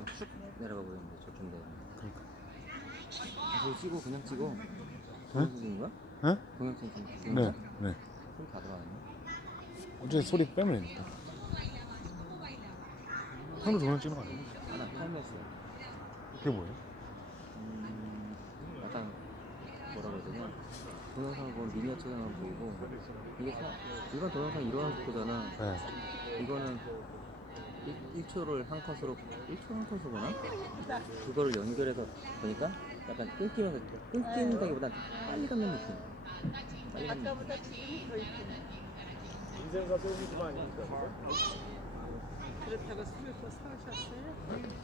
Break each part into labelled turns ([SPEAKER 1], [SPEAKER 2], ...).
[SPEAKER 1] 쭉 내려가 보이는데 저쪽인데.
[SPEAKER 2] 그러니까.
[SPEAKER 1] 저기 찍어 그냥 찍어.
[SPEAKER 2] 응?
[SPEAKER 1] 동영상인 거야?
[SPEAKER 2] 응?
[SPEAKER 1] 동영상 좀
[SPEAKER 2] 네,
[SPEAKER 1] 동영상?
[SPEAKER 2] 네.
[SPEAKER 1] 손 다 들어가네.
[SPEAKER 2] 어차피 소리 빼면 되니까. 형도 동영 찍는 거 아니야?
[SPEAKER 1] 하나 타임레스.
[SPEAKER 2] 그게 뭐예요?
[SPEAKER 1] 약간 뭐라 그래야 되냐? 동영상을 보면 미니어처만 보이고 이게 일반 동영상 일어나는 속도잖아.
[SPEAKER 2] 네.
[SPEAKER 1] 이거는 1초를 한 컷으로 1초 한 컷으로 보나? 그거를 연결해서 보니까 약간 끊기면서 끊긴다기보단 빨리 가는 느낌. 빨리 가는 느낌.
[SPEAKER 3] 인생사 소비도 아니니까.
[SPEAKER 4] 그렇다고 술을 또 사오셨어요?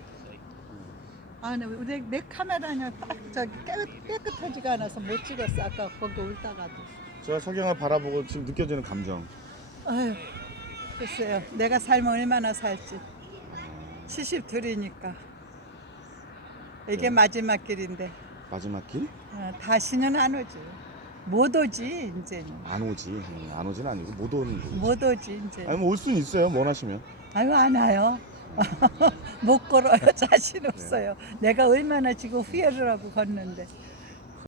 [SPEAKER 4] 아, 내 카메라는 딱 저기 깨끗하지가 않아서 못 찍었어. 아까 거기 울다가도.
[SPEAKER 2] 제가 석양을 바라보고 지금 느껴지는 감정.
[SPEAKER 4] 아유, 글쎄요. 내가 살면 얼마나 살지. 72이니까. 이게
[SPEAKER 2] 네.
[SPEAKER 4] 마지막 길인데
[SPEAKER 2] 마지막 길?
[SPEAKER 4] 다시는 안 오지. 못 오지 이제는.
[SPEAKER 2] 안 오지. 안 오진 아니고 못 오는 거지.
[SPEAKER 4] 못 오지 이제.
[SPEAKER 2] 아니 뭐 올 수는 있어요. 원하시면.
[SPEAKER 4] 아유 안 와요. 못 걸어요. 자신 없어요. 내가 얼마나 지금 후회를 하고 걷는데.